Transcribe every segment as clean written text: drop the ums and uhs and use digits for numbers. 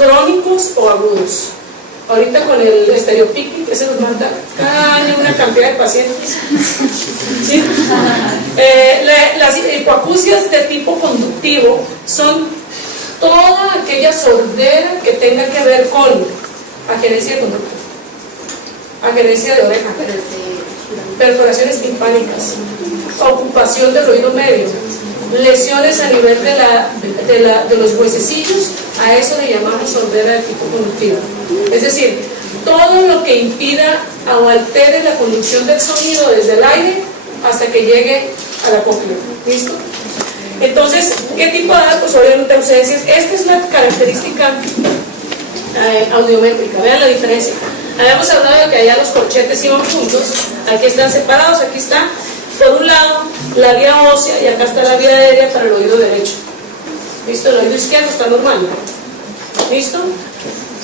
crónicos o agudos. Ahorita con el estereopícnic, que se nos manda cada año una cantidad de pacientes. ¿Sí? Las hipoacusias de tipo conductivo son toda aquella sordera que tenga que ver con agenesia de conducta, agenesia de oreja, perforaciones timpánicas, ocupación del oído medio, lesiones a nivel de los huesecillos. A eso le llamamos sordera de tipo conductiva. Es decir, todo lo que impida o altere la conducción del sonido desde el aire hasta que llegue a la cóclea. ¿Listo? Entonces, ¿qué tipo de datos? Obviamente ausencias. Esta es la característica audiométrica. Vean la diferencia. Habíamos hablado de que allá los corchetes iban juntos, aquí están separados, aquí está por un lado la vía ósea y acá está la vía aérea para el oído derecho. ¿Listo? El oído izquierdo está normal. ¿Listo?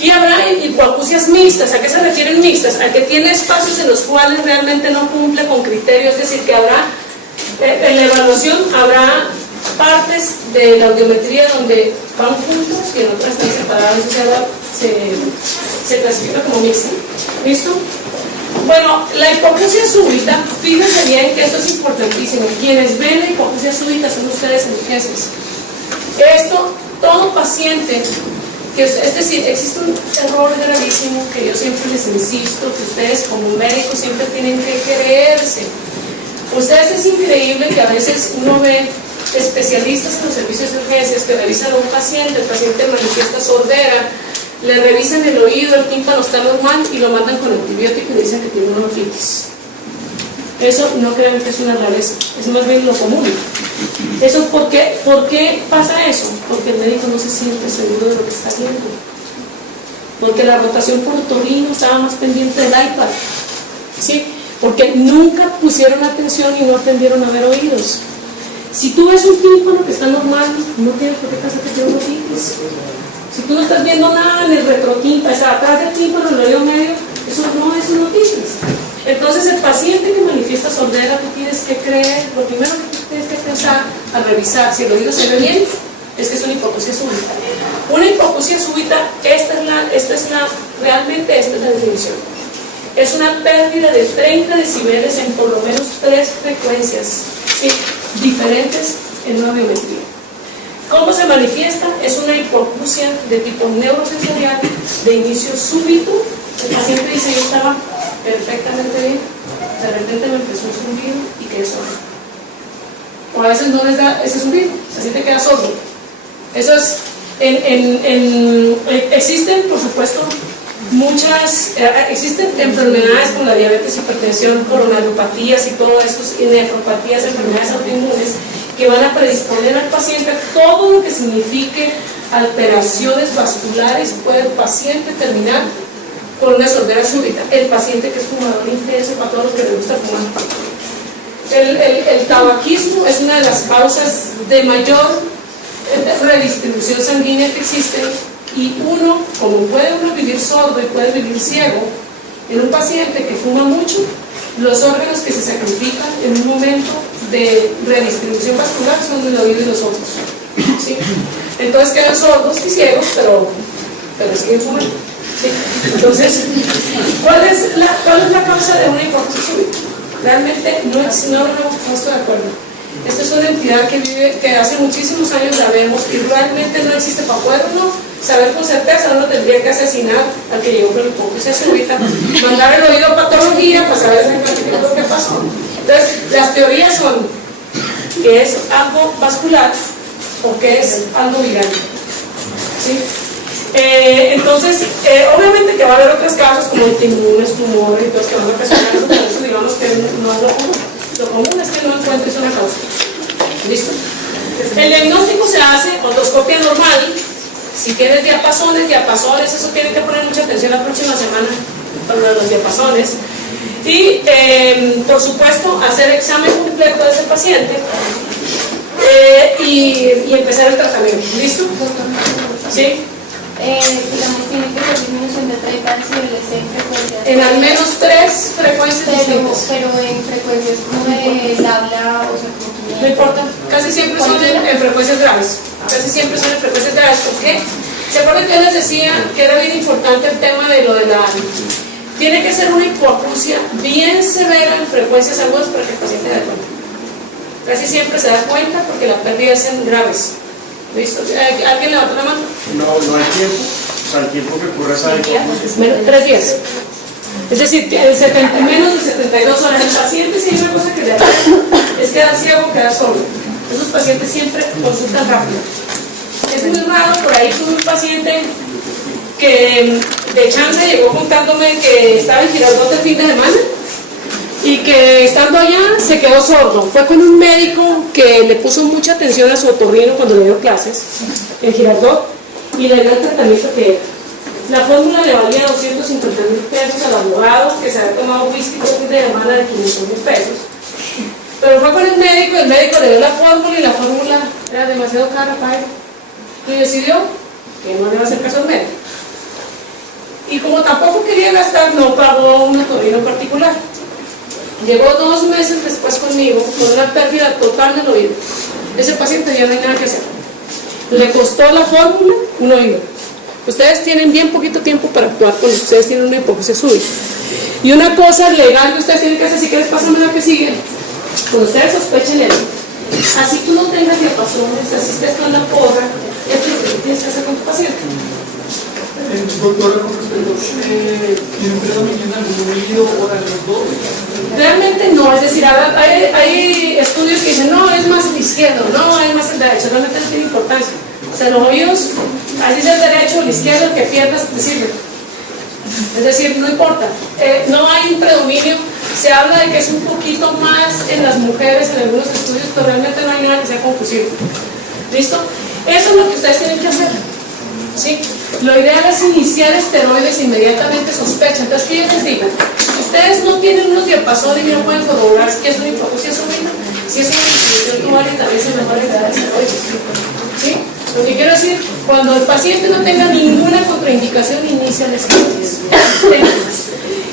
Y habrá hipoacusias mixtas. ¿A qué se refieren mixtas? A que tiene espacios en los cuales realmente no cumple con criterios, es decir, que habrá, en la evaluación habrá partes de la audiometría donde van juntos y en otras están separadas. Eso se clasifica como mixta. ¿Listo? Bueno, la hipoacusia súbita, fíjense bien que esto es importantísimo. Quienes ven la hipoacusia súbita son ustedes en urgencias. Esto, todo paciente, es decir, existe un error gravísimo que yo siempre les insisto, que ustedes como médicos siempre tienen que creerse. Ustedes, es increíble que a veces uno ve especialistas en los servicios de urgencias que revisan a un paciente, el paciente manifiesta sordera, le revisan el oído, el tímpano está normal y lo mandan con antibiótico y le dicen que tiene una bronquitis. Eso no crean que es una rareza, es más bien lo común. Eso, ¿por qué pasa eso? Porque el médico no se siente seguro de lo que está viendo. Porque la rotación por otorrino estaba más pendiente del iPad. ¿Sí? Porque nunca pusieron atención y no aprendieron a ver oídos. Si tú ves un tímpano que está normal, no tienes por qué pensar que tiene bronquitis. Si tú no estás viendo nada en el retrotímpano, o sea, atrás del tímpano, en el oído medio, eso no es noticias. Entonces, el paciente que manifiesta sordera, tú tienes que creer, lo primero que tú tienes que pensar al revisar si el oído se ve bien, es que es una hipoacusia súbita. Una hipoacusia súbita, realmente esta es la definición. Es una pérdida de 30 decibeles en por lo menos 3 frecuencias, ¿sí?, diferentes en una biometría. ¿Cómo se manifiesta? Es una hipoacusia de tipo neurosensorial de inicio súbito. El paciente dice: yo estaba perfectamente bien, de repente me empezó un zumbido y quedé sordo. O a veces no les da ese zumbido, el paciente queda sordo. Eso es, existen, por supuesto, existen enfermedades como la diabetes, hipertensión, coronariopatías y todo esto, y nefropatías, enfermedades autoinmunes, que van a predisponer al paciente a todo lo que signifique alteraciones vasculares. Puede el paciente terminar con una sordera súbita. El paciente que es fumador intenso, para todos los que les gusta fumar. El tabaquismo es una de las causas de mayor redistribución sanguínea que existe, y uno, como puede uno vivir sordo y puede vivir ciego, en un paciente que fuma mucho, los órganos que se sacrifican en un momento de redistribución vascular son el oído y los ojos, ¿sí? Entonces quedan sordos y ciegos, pero siguen fumando, ¿sí? Entonces, ¿cuál es la causa de una hipoacusia súbita? Realmente no estoy de acuerdo. Esta es una entidad que hace muchísimos años la vemos y realmente no existe. Para poder uno saber con certeza, uno tendría que asesinar al que llegó con la hipoacusia súbita, mandar el oído a patología para saber exactamente lo que pasó. Entonces, las teorías son que es algo vascular o que es algo viral, ¿sí? Entonces, obviamente que va a haber otras causas como autoinmunes, tumores y todos que van a ocasionar eso, pero eso digamos que no es lo común. Lo común es que no encuentres una causa. ¿Listo? El diagnóstico se hace otoscopia normal. Si tienes diapasones, eso tienen que poner mucha atención la próxima semana para los diapasones. Y, por supuesto, hacer examen completo de ese paciente y empezar el tratamiento. ¿Listo? ¿Sí? Digamos, tiene que ser disminución de 30 decibeles en frecuencias. En al menos 3 frecuencias distintas. Pero en frecuencias como el habla, o sea, no importa, casi siempre son en frecuencias graves. Casi siempre son en frecuencias graves. ¿Por qué? ¿Se acuerdan que yo les decía que era bien importante el tema de lo de la... Tiene que ser una hipoacusia bien severa en frecuencias agudas para que el paciente dé cuenta. Casi siempre se da cuenta porque las pérdidas son graves. ¿Listo? ¿Alguien levantó la mano? No hay tiempo. O sea, el tiempo que ocurre esa hipoacusia. 3 días. Es decir, menos de 72 horas. El paciente, si hay una cosa que le hace, es quedar ciego o quedar sordo. Esos pacientes siempre consultan rápido. Es muy raro, por ahí tuve un paciente que de chance llegó contándome que estaba en Girardot el fin de semana y que estando allá se quedó sordo. Fue con un médico que le puso mucha atención a su otorrino cuando le dio clases en Girardot y le dio el tratamiento que era. La fórmula le valía 250,000 pesos al abogado que se había tomado whisky por fin de semana de 500,000 pesos. Pero fue con el médico le dio la fórmula y la fórmula era demasiado cara para él. Y decidió que no le iba a hacer caso al médico. Y como tampoco quería gastar, no pagó un otorrino particular. Llegó 2 meses después conmigo con una pérdida total del oído. Ese paciente ya no hay nada que hacer. Le costó la fórmula un oído. Ustedes tienen bien poquito tiempo para actuar cuando ustedes tienen una hipoacusia súbita. Y una cosa legal que ustedes tienen que hacer, si quieres pásame la que sigue. Cuando ustedes sospechen eso, así tú no tengas diapasones, así estés con la porra, esto es lo que tú tienes que hacer con tu paciente. Doctora, con respecto, ¿tiene predominio en algún oído o en los dos? Realmente no, es decir, hay estudios que dicen, no, es más el izquierdo, no, es más el derecho, realmente no tiene importancia. O sea, los oídos, así sea el derecho o el izquierdo, el que pierdas te sirve. Es decir, no importa, no hay un predominio. Se habla de que es un poquito más en las mujeres en algunos estudios, pero realmente no hay nada que sea confusivo. ¿Listo? Eso es lo que ustedes tienen que hacer. ¿Sí? Lo ideal es iniciar esteroides inmediatamente sospecha. Entonces, que yo les digo, ustedes no tienen unos diapasones y no pueden corroborar si es una hipoacusia súbita, si es una distribución tubaria, también se mejor le da esteroides. ¿Sí? Lo que quiero decir, cuando el paciente no tenga ninguna contraindicación, inicia el esteroides.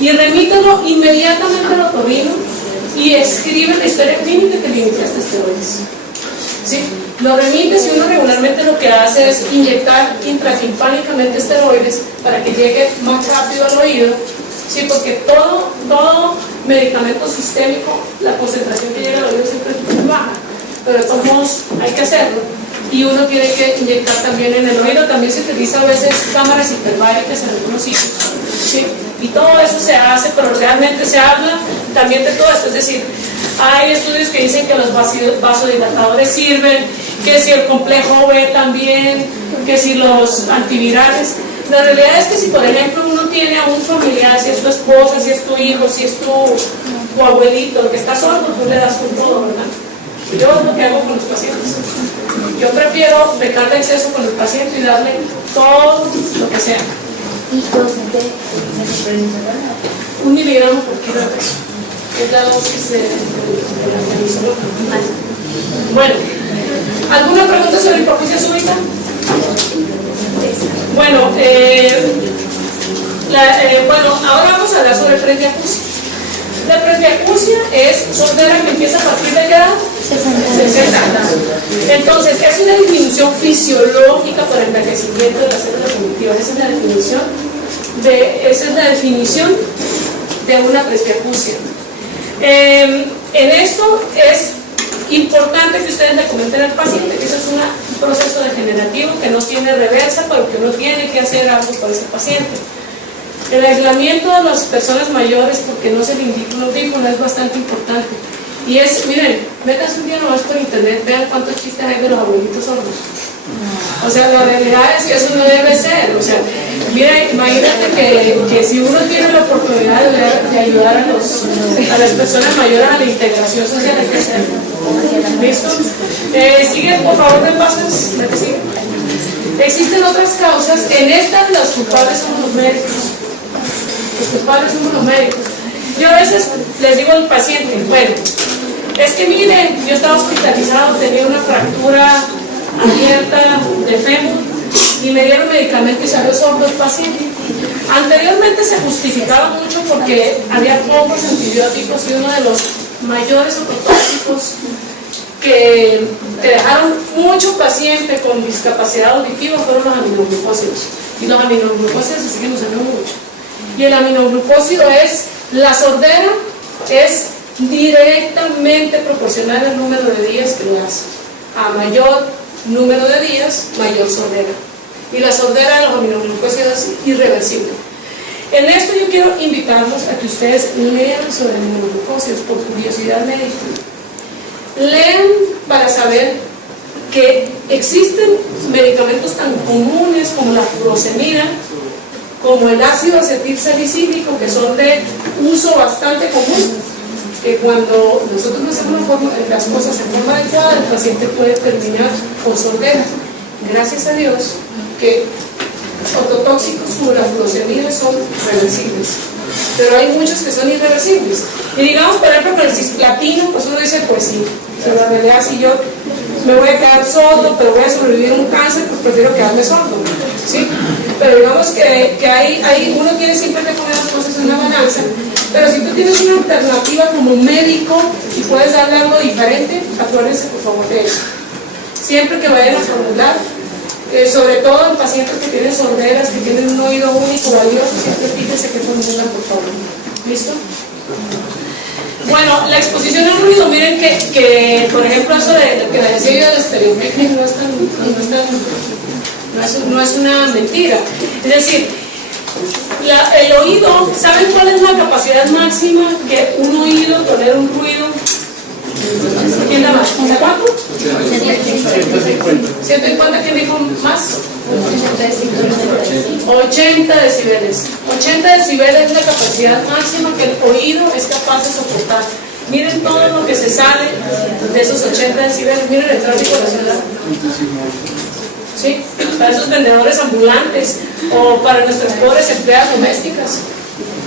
Y remítalo inmediatamente al otorrino y escribe la historia clínica que le iniciaste esteroides. ¿Sí? Lo remites y uno regularmente lo que hace es inyectar intratimpánicamente esteroides para que llegue más rápido al oído. ¿Sí? Porque todo medicamento sistémico, la concentración que llega al oído siempre es muy baja, pero de todos modos hay que hacerlo. Y uno tiene que inyectar también en el oído. También se utiliza a veces cámaras hiperbáricas en algunos sitios. ¿Sí? Y todo eso se hace, pero realmente se habla también de todo esto. Es decir, hay estudios que dicen que los vasodilatadores sirven, que si el complejo B también, que si los antivirales. La realidad es que si, por ejemplo, uno tiene a un familiar, si es tu esposa, si es tu hijo, si es tu abuelito, el que está sordo, tú le das con todo, ¿verdad? Yo es lo que hago con los pacientes. Yo prefiero pecar de exceso con el paciente y darle todo lo que sea. ¿Y docente un miligramo por kilo de peso. Es la dosis de la penicilina. Bueno, ¿alguna pregunta sobre hipoacusia súbita? Bueno, ahora vamos a hablar sobre presbiacusia. La presbiacusia es sordera que empieza a partir de edad 60. Entonces, es una disminución fisiológica por envejecimiento de las células cognitivas. Esa es la definición de una presbiacusia. En esto es importante que ustedes le comenten al paciente que eso es un proceso degenerativo que no tiene reversa, pero que uno tiene que hacer algo por ese paciente. El aislamiento de las personas mayores, porque no se le indica un audífono, es bastante importante. Y es, miren, métanse un día nomás por internet, vean cuántos chistes hay de los abuelitos sordos. O sea, la realidad es que eso no debe ser. O sea, mira, imagínate que si uno tiene la oportunidad de ayudar a las personas mayores a la integración social, hay que hacerlo. ¿Listo? Sigue, por favor, me pasas. Existen otras causas. En estas, los culpables somos los médicos. Los culpables somos los médicos. Yo a veces les digo al paciente, bueno, es que miren, yo estaba hospitalizado, tenía una fractura abierta de fémur y me dieron medicamento y salió sordo el paciente. Anteriormente se justificaba mucho porque había pocos antibióticos y uno de los mayores protótipos que que dejaron mucho paciente con discapacidad auditiva fueron los aminoglucósidos. Y los aminoglucósidos se siguen usando mucho. Y el aminoglucósido es, la sordera es directamente proporcional al número de días que lo hace. A mayor número de días, mayor sordera. Y la sordera de los aminoglucósidos es irreversible. En esto yo quiero invitarlos a que ustedes lean sobre aminoglucósidos por curiosidad médica. Lean para saber que existen medicamentos tan comunes como la furosemida, como el ácido acetilsalicílico, que son de uso bastante común, que cuando nosotros no hacemos las cosas en forma adecuada, el paciente puede terminar con sordera. Gracias a Dios que ototóxicos como la furosemida son reversibles, pero hay muchos que son irreversibles. Y digamos, por ejemplo, con el cisplatino, pues uno dice, pues sí, en la realidad si yo me voy a quedar sordo, pero voy a sobrevivir a un cáncer, pues prefiero quedarme sordo, ¿sí? Pero digamos que uno tiene siempre que poner las cosas en una balanza, pero si tú tienes una alternativa como médico y puedes darle algo diferente, acuérdense por favor de eso. Siempre que vayan a formular, sobre todo en pacientes que tienen sorderas, que tienen un oído único valioso, siempre fíjense que formulan, por favor. ¿Listo? Bueno, la exposición al ruido, miren que por ejemplo, eso de que les decía yo del estereopicnic no es una mentira. Es decir, el oído, ¿saben cuál es la capacidad máxima que un oído tolera un ruido? ¿Quién da más? ¿Hasta cuánto? 150. ¿Quién dijo más? 80 decibeles. 80 decibeles es la capacidad máxima que el oído es capaz de soportar. Miren todo lo que se sale de esos 80 decibeles. Miren el tráfico de la ciudad. ¿Sí? Para esos vendedores ambulantes o para nuestras pobres empleadas domésticas.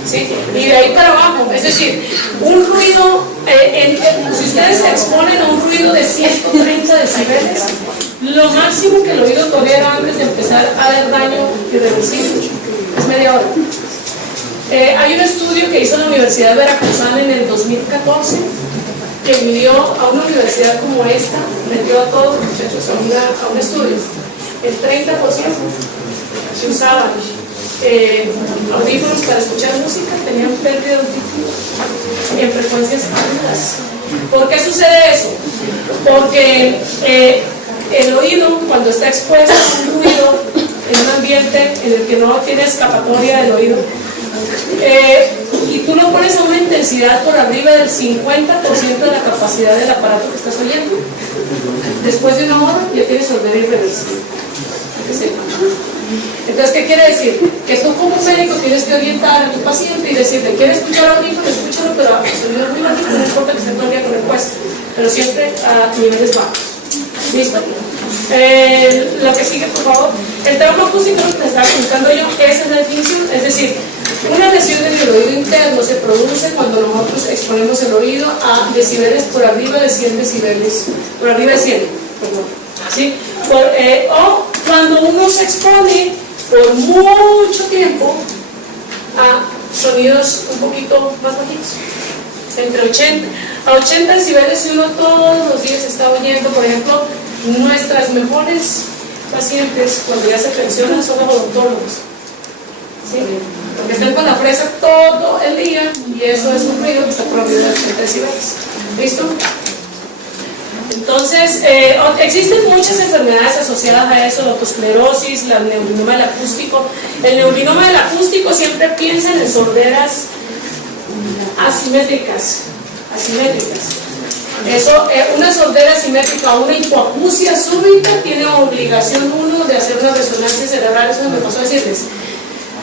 ¿Sí? Y de ahí para abajo, es decir, un ruido, si ustedes se exponen a un ruido de 130 decibeles, lo máximo que el oído tolera antes de empezar a dar daño irreversible es media hora. Hay un estudio que hizo la Universidad Veracruzana en el 2014 que midió a una universidad como esta, metió a todos los muchachos a un estudio. El 30% que usaban audífonos para escuchar música tenían pérdida auditiva en frecuencias altas. ¿Por qué sucede eso? Porque el oído, cuando está expuesto a un ruido en un ambiente en el que no tiene escapatoria del oído, y tú lo pones a una intensidad por arriba del 50% de la capacidad del aparato que estás oyendo, después de una hora ya tienes sordera irreversible. Entonces, ¿qué quiere decir? Que tú como médico tienes que orientar a tu paciente y decirle, ¿quiere escuchar audífono? Escúchalo, pero a sonidos muy bajitos, no importa que esté todo el día con el puesto, pero siempre a niveles bajos. ¿Listo? Lo que sigue, por favor. El trauma acústico, lo que les estaba contando yo, esa es la definición, es decir, una lesión en el oído interno se produce cuando nosotros exponemos el oído a decibeles por arriba de 100 decibeles, por arriba de 100, perdón, ¿sí? O cuando uno se expone por mucho tiempo a sonidos un poquito más bajitos, entre 80 a 80 decibeles, si uno todos los días está oyendo, por ejemplo, nuestras mejores pacientes cuando ya se pensionan son los odontólogos, ¿sí? Porque están con la fresa todo el día y eso es un ruido que está por arriba de 80 decibeles. ¿Listo? Entonces, existen muchas enfermedades asociadas a eso, la otosclerosis, el neurinoma del acústico. El neurinoma del acústico siempre piensan en sorderas asimétricas. Eso, una sordera asimétrica o una hipoacusia súbita tiene obligación uno de hacer una resonancia cerebral. Eso me pasó a decirles.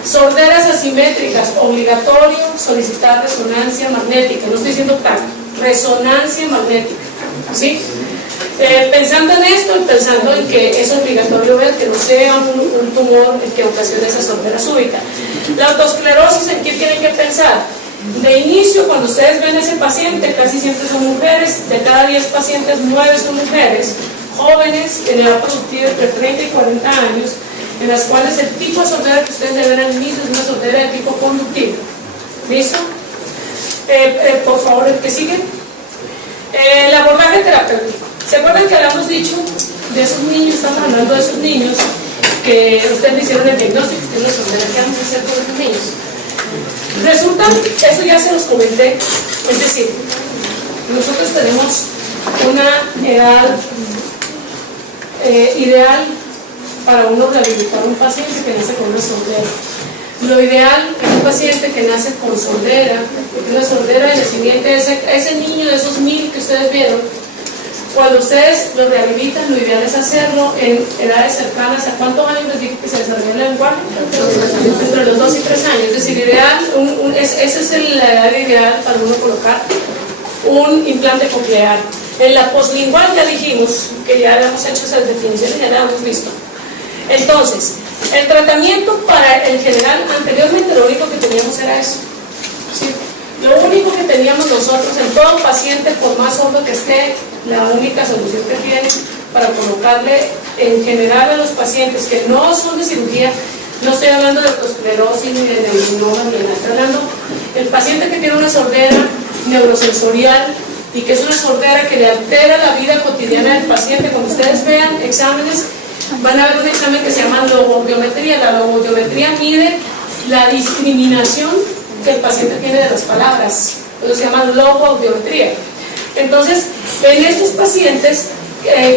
Sorderas asimétricas, obligatorio solicitar resonancia magnética. No estoy diciendo TAC, resonancia magnética. ¿Sí? Pensando en esto y pensando en que es obligatorio ver que no sea un tumor el que ocasione esa sordera súbita. La autoesclerosis, ¿en qué tienen que pensar? De inicio, cuando ustedes ven a ese paciente, casi siempre son mujeres, de cada 10 pacientes, 9 son mujeres, jóvenes, en edad productiva entre 30 y 40 años, en las cuales el tipo de sordera que ustedes deben al inicio es una sordera de tipo conductivo. ¿Listo? Por favor, el que sigue. El abordaje terapéutico. ¿Se acuerdan que habíamos dicho de esos niños? Estamos hablando de esos niños que ustedes me hicieron el diagnóstico, que es la sordera. ¿Qué vamos a hacer con esos niños? Resulta, eso ya se los comenté, es decir, nosotros tenemos una edad ideal para uno rehabilitar a un paciente que nace con una sordera. Lo ideal es un paciente que nace con sordera, porque una sordera de nacimiento, ese niño de esos 1000 que ustedes vieron, cuando ustedes lo rehabilitan, lo ideal es hacerlo en edades cercanas. ¿A cuántos años les dije que se desarrolló el lenguaje? Entre los 2 y 3 años. Es decir, ideal, esa es la edad ideal para uno colocar un implante coclear. En la poslingual ya dijimos que ya habíamos hecho esas definiciones, ya las hemos visto. Entonces, el tratamiento para el general, anteriormente lo único que teníamos era eso. ¿Sí? Lo único que teníamos nosotros en todo paciente, por más sordo que esté, la única solución que tiene para colocarle en general a los pacientes que no son de cirugía, no estoy hablando de leptoesclerosis ni de neurinoma ni de nada, estoy hablando del paciente que tiene una sordera neurosensorial y que es una sordera que le altera la vida cotidiana del paciente. Cuando ustedes vean exámenes, van a ver un examen que se llama logoaudiometría. La logoaudiometría mide la discriminación que el paciente tiene de las palabras, eso se llama logoaudiometría. Entonces, en estos pacientes,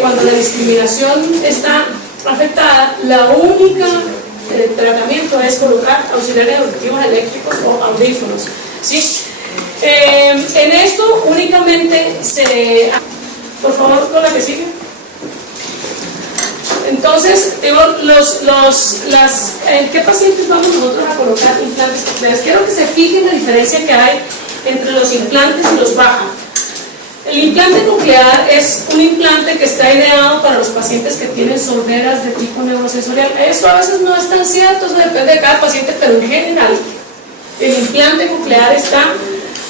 cuando la discriminación está afectada, la única tratamiento es colocar auxiliares auditivos eléctricos o audífonos, ¿sí? En esto únicamente se... Por favor, con la que sigue. Entonces, digo, ¿en qué pacientes vamos nosotros a colocar implantes cocleares? Quiero que se fijen la diferencia que hay entre los implantes y los baja. El implante coclear es un implante que está ideado para los pacientes que tienen sorderas de tipo neurosensorial. Esto a veces no es tan cierto, eso depende de cada paciente, pero en general el implante coclear está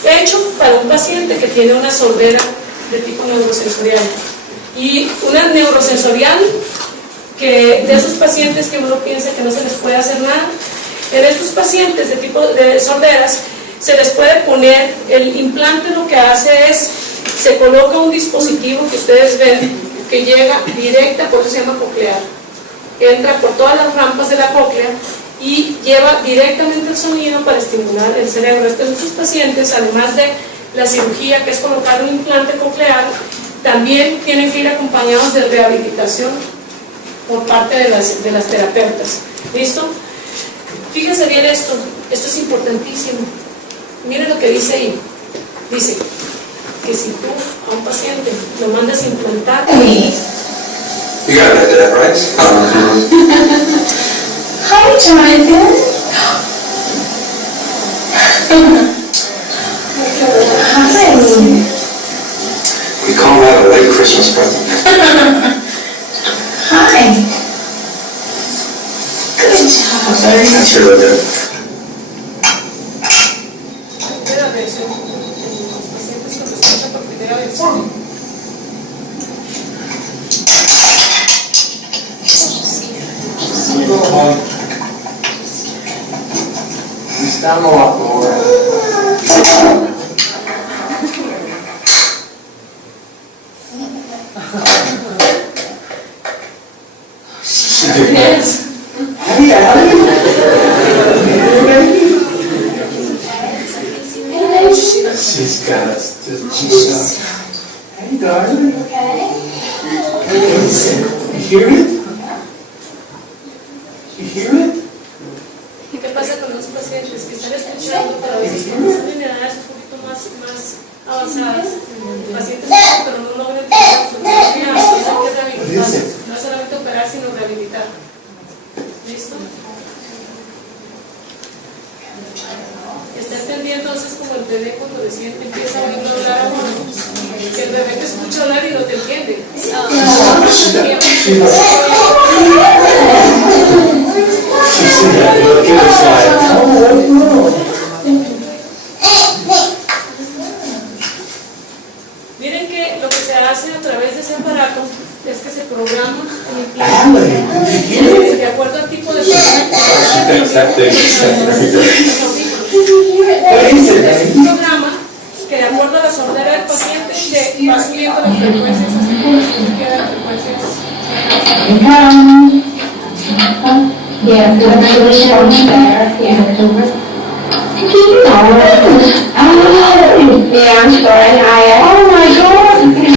hecho para un paciente que tiene una sordera de tipo neurosensorial. Y una neurosensorial, que de esos pacientes que uno piensa que no se les puede hacer nada, en estos pacientes de tipo de sorderas se les puede poner el implante. Lo que hace es, se coloca un dispositivo que ustedes ven que llega directa, por eso se llama coclear, entra por todas las rampas de la cóclea y lleva directamente el sonido para estimular el cerebro. Estos pacientes, además de la cirugía que es colocar un implante coclear, también tienen que ir acompañados de rehabilitación por parte de las terapeutas. ¿Listo? Fíjense bien esto es importantísimo. Miren lo que dice ahí. Dice que si tú a un paciente lo mandas a implantar... You gotta know that, right? Hi, Jonathan. Hi. We call that a late Christmas present. Hi. Good job, buddy. That's really good. Primera versión en los pacientes con escucha por primera versión. Estamos ahora. Yes. She's got us. Hey, darling. You hear it? You hear it? ¿Qué pasa con los pacientes que están escuchando, pero a veces cuando están en edades un poquito más avanzadas, pacientes pero no logran entender su terapia, hay que rehabilitar, no solamente operar, sino rehabilitar. ¿Listo? Está entendiendo entonces como el bebé cuando recién empieza a oírlo hablar a uno, que el bebé te escucha hablar y no te entiende. Miren que lo que se hace a través de ese aparato es que se programa el implante de acuerdo al tipo de es un programa que de acuerdo a la sordera del paciente se va subiendo las frecuencias hasta que el paciente queda en frecuencias. Yeah, the resolution there, yeah. Oh, yeah, I'm sorry, I